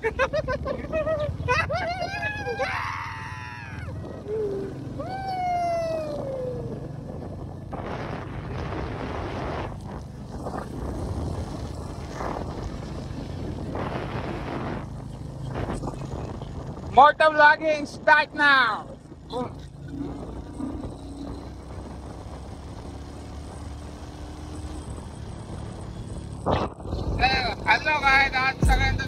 Motor vlogging start now. Hello guys, आज सगळ्यांचं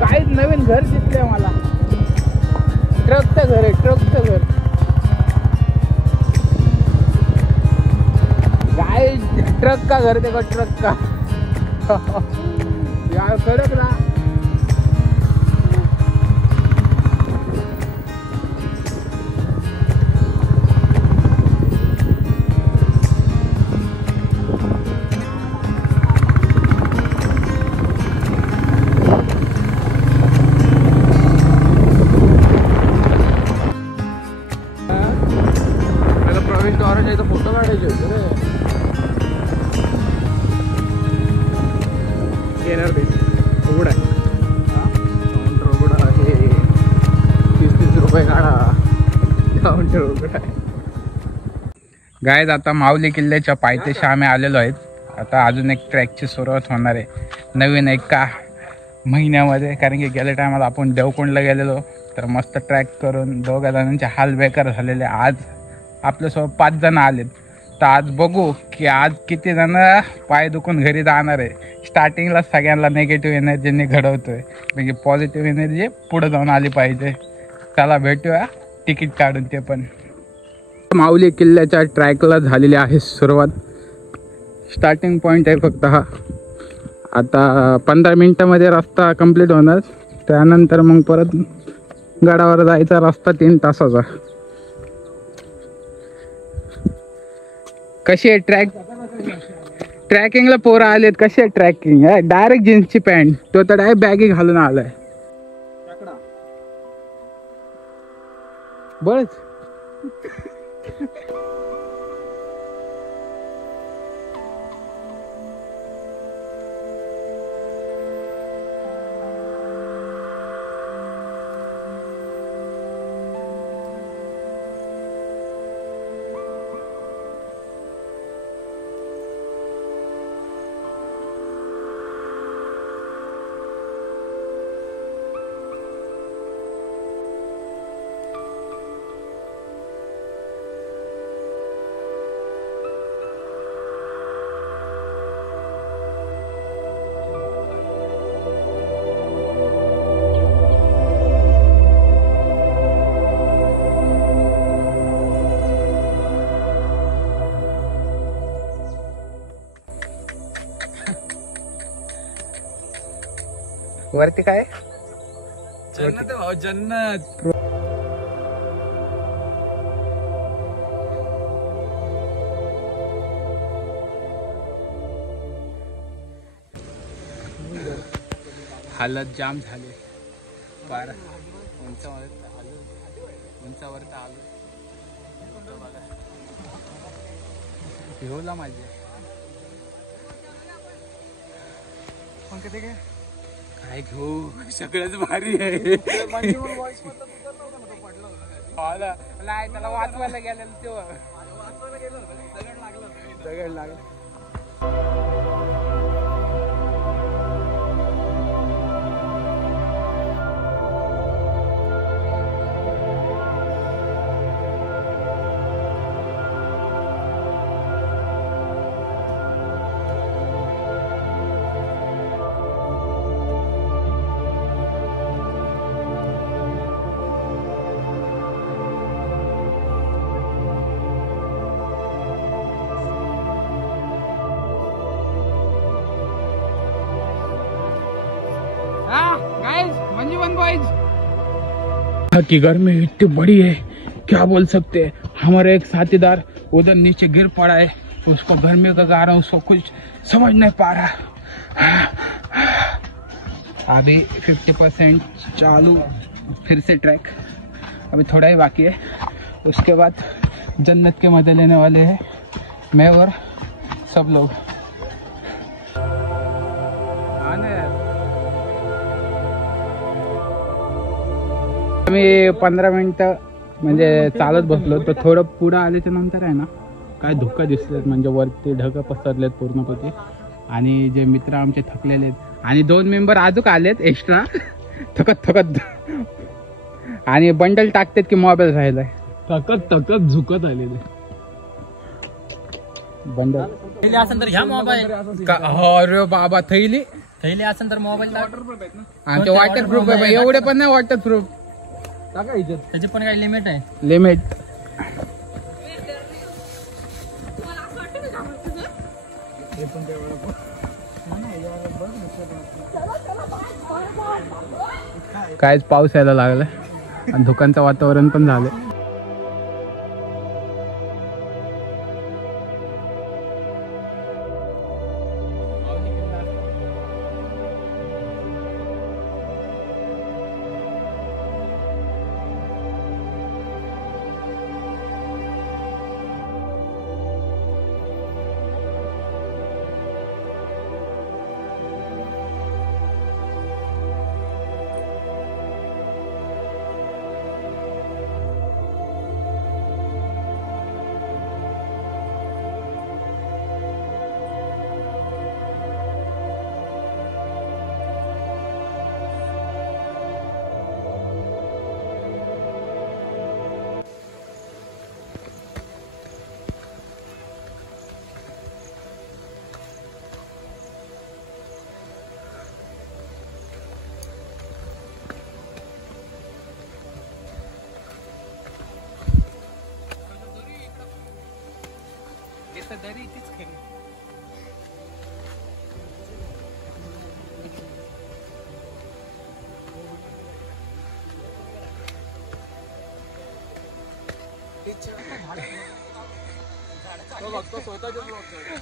काय नवीन घर दिसलंय मला. ट्रकचं घर आहे, ट्रकचं घर. काय ट्रक का घर देखो, ट्रक का. यार कडक ना. फोटो काढायचे होते रे. येणार ते उघड आहे. काउंटर उघड आहे. 30-30 रुपये काढा. काउंटर उघड आहे. गाईज आता माऊली किल्ल्याच्या पायथ्याशी आम्ही आलेलो आहेत. आता अजून एक ट्रॅकची सुरुवात होणार आहे नवीन एका महिन्यामध्ये. कारण की गेल्या टायमाला आपण देवकुंडला गेलेलो तर मस्त ट्रॅक करून दोघा जणांचे हाल बेकार झालेले. आज आपल्यासोबत 5 जण आलेत. तर आज बघू की आज किती जण पाय दुखून घरी जाणार आहे. स्टार्टिंगला सगळ्यांना निगेटिव्ह एनर्जीने घडवतोय म्हणजे पॉझिटिव्ह एनर्जी पुढे जाऊन आली पाहिजे. चला भेटूया तिकीट काढून. ते पण माऊली किल्ल्याच्या ट्रॅकला झालेली आहे सुरुवात. स्टार्टिंग पॉईंट आहे फक्त हा. आता 15 मिनिटामध्ये रस्ता कंप्लीट होणार. त्यानंतर मग परत गडावर जायचा रस्ता 3 तासाचा. कशी आहे ट्रॅकिंगला पोरं आलेत. कशी आहे ट्रॅकिंग. डायरेक्ट जीन्सची पॅन्ट. तो तर डायरेक्ट बॅगी घालून आलाय. बस वरती काय जन्नत आहे. जन्नत. हालत जाम झाले. पार उंचावर आलो. घेऊला माझे काय घेऊ. सगळंच भारी आहे. नाही त्याला वाचवायला गेलेलं तेव्हा दगड लागला. यहाँ की गर्मी इतनी बड़ी है, क्या बोल सकते हैं। हमारा एक साथीदार उधर नीचे गिर पड़ा है, उसको गर्मी का कारण उसको कुछ समझ नहीं पा रहा। अभी 50% चालू, फिर से ट्रैक, अभी थोड़ा ही बाकी है। उसके बाद जन्नत के मजे लेने वाले हैं मैं और सब लोग। आम्ही 15 मिनिटं म्हणजे चालत बसलो, तर थोडं पुढं आल्याच्या नंतर आहे ना काय धुकं दिसलेत, म्हणजे वरती ढगं पसरलेत पूर्णपणे। आणि जे मित्र आमचे थकलेले आहेत आणि 2 मेंबर अजून आलेत एक्स्ट्रा थकत आणि बंडल टाकतात की मोबाईल राहिलाय, थकत झुकत आलेले बंडल। थैली असेल तर घ्या मोबाईल। अरे बाबा, थैली असेल तर मोबाईल आमचे वॉटरप्रूफ आहे, एवढे पण नाही वॉटरप्रूफ, त्याची पण काही लिमिट आहे, लिमिट। कायच पाऊस यायला लागला आणि धुक्यांचं वातावरण पण झालं।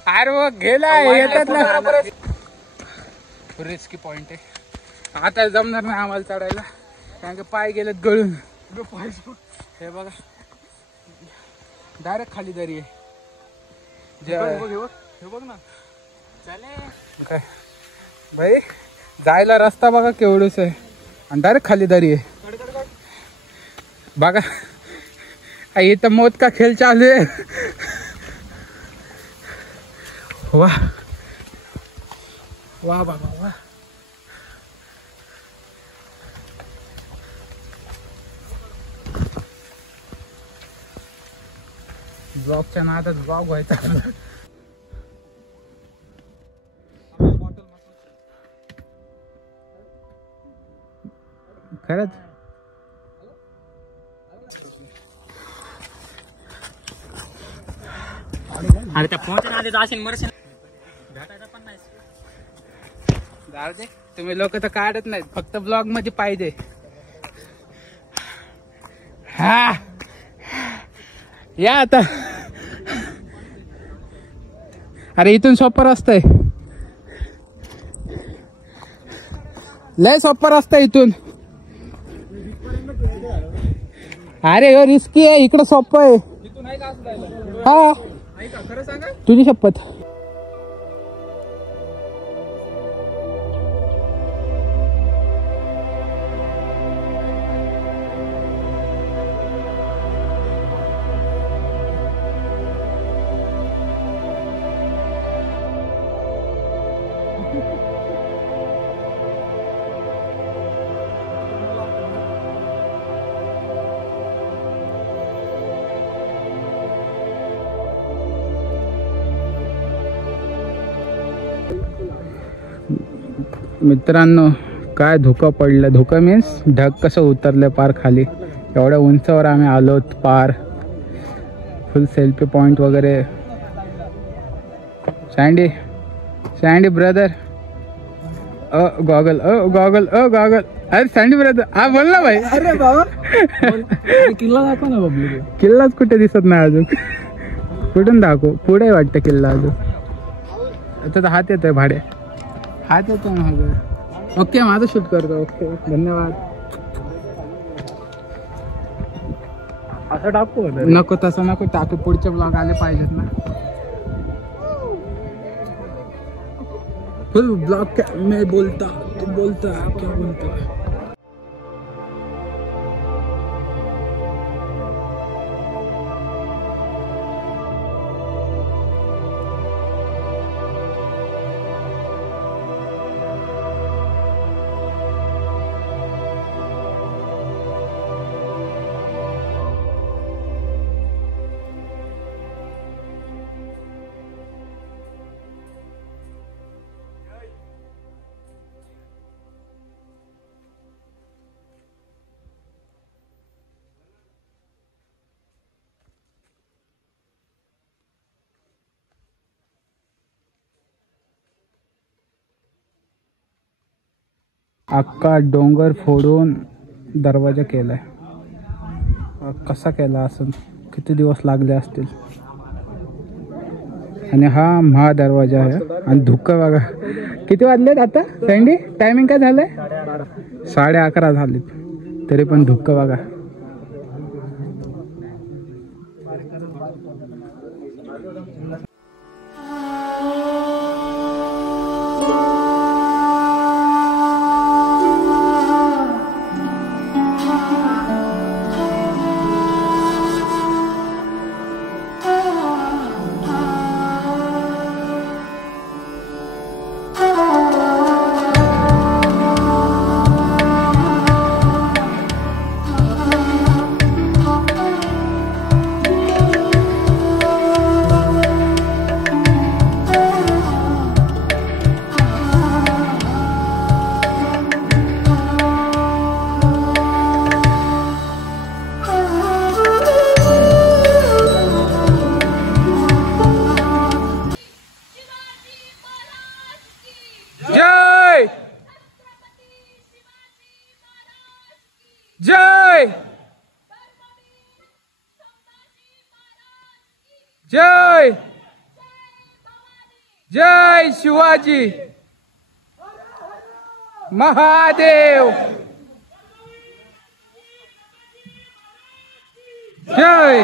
अरे वो गेला येतात ना, रिस्की पॉइंट आहे। आता जमणार नाही आम्हाला चढायला, कारण की पाय गेलेत गळून। हे बघा डायरेक्ट खाली दरी आहे, हे बघ ना काय भाई, जायला रस्ता बघा केवढूच आहे आणि डायरेक्ट खाली दरी आहे बघा। इथं मौत का खेळ चालू आहे। वाह वाह बाबा वाह। ब्लॉगच्या नादात ब्लॉग व्हायचा खरंच। अरे त्या फोनच्या नादी जाशील मरशील, भेटायचं पण नाही। जाऊ दे, तुम्ही लोक तर काढत नाहीत, फक्त ब्लॉग मध्ये पाहिजे। हा या आता, अरे इथून सोपं रस्ता आहे, लय सोपं रस्ता इथून। अरे हो रिस्की आहे, इकडं सोपं आहे। हा खरं सांगा, तुझी शपथ। मित्रांनो काय धुकं पडलं, धुकं मीन्स ढग कसं उतरलं पार खाली, एवढ्या उंचावर आम्ही आलोत पार। फुल सेल्फी पॉइंट वगैरे। सँडी ब्रदर गॉगल गॉगल अरे सँडी ब्रदर हा बोल ना भाई. अरे बाबा किल्ला दाखव ना बबलू. किल्लाच कुठे दिसत नाही अजून. कुठून दाखव पुढे वाटतं किल्ला अजून. आता तर हात येतोय भाडे. हात येतो ना. ओके माझं शूट करतो. ओके धन्यवाद. असं टाकू नको तसं नको टाकू. पुढचे ब्लॉग आले पाहिजेत ना. फुल ब्लॉग मैं बोलता तू बोलता क्या बोलता. अख्खा डोंगर फोडून दरवाजा केलाय. कसा केला असं किती दिवस लागले असतील. आणि हा महादरवाजा आहे. आणि धुक्क बघा किती वाजलेत आता. सँडी टायमिंग काय झालंय. 11:30 झालेत तरी पण धुक्क बघा. जय जय जय शिवाजी महादेव. जय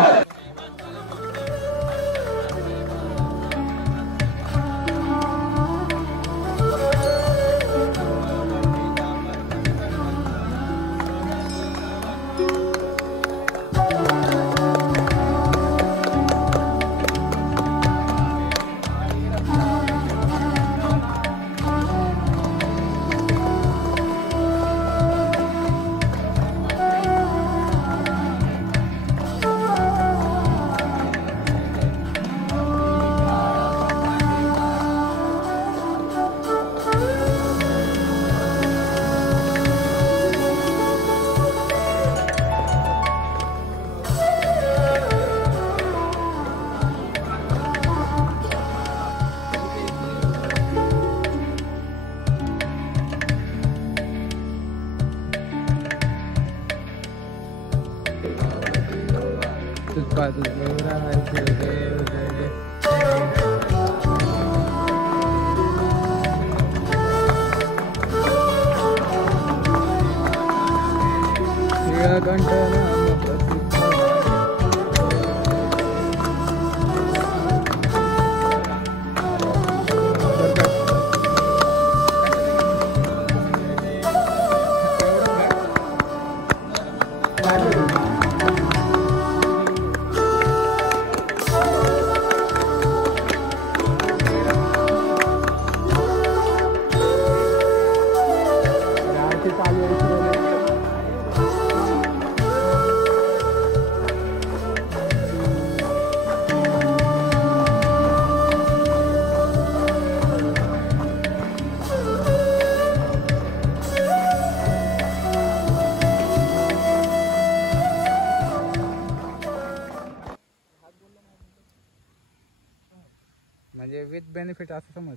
म्हणजे विथ बेनिफिट असं समज.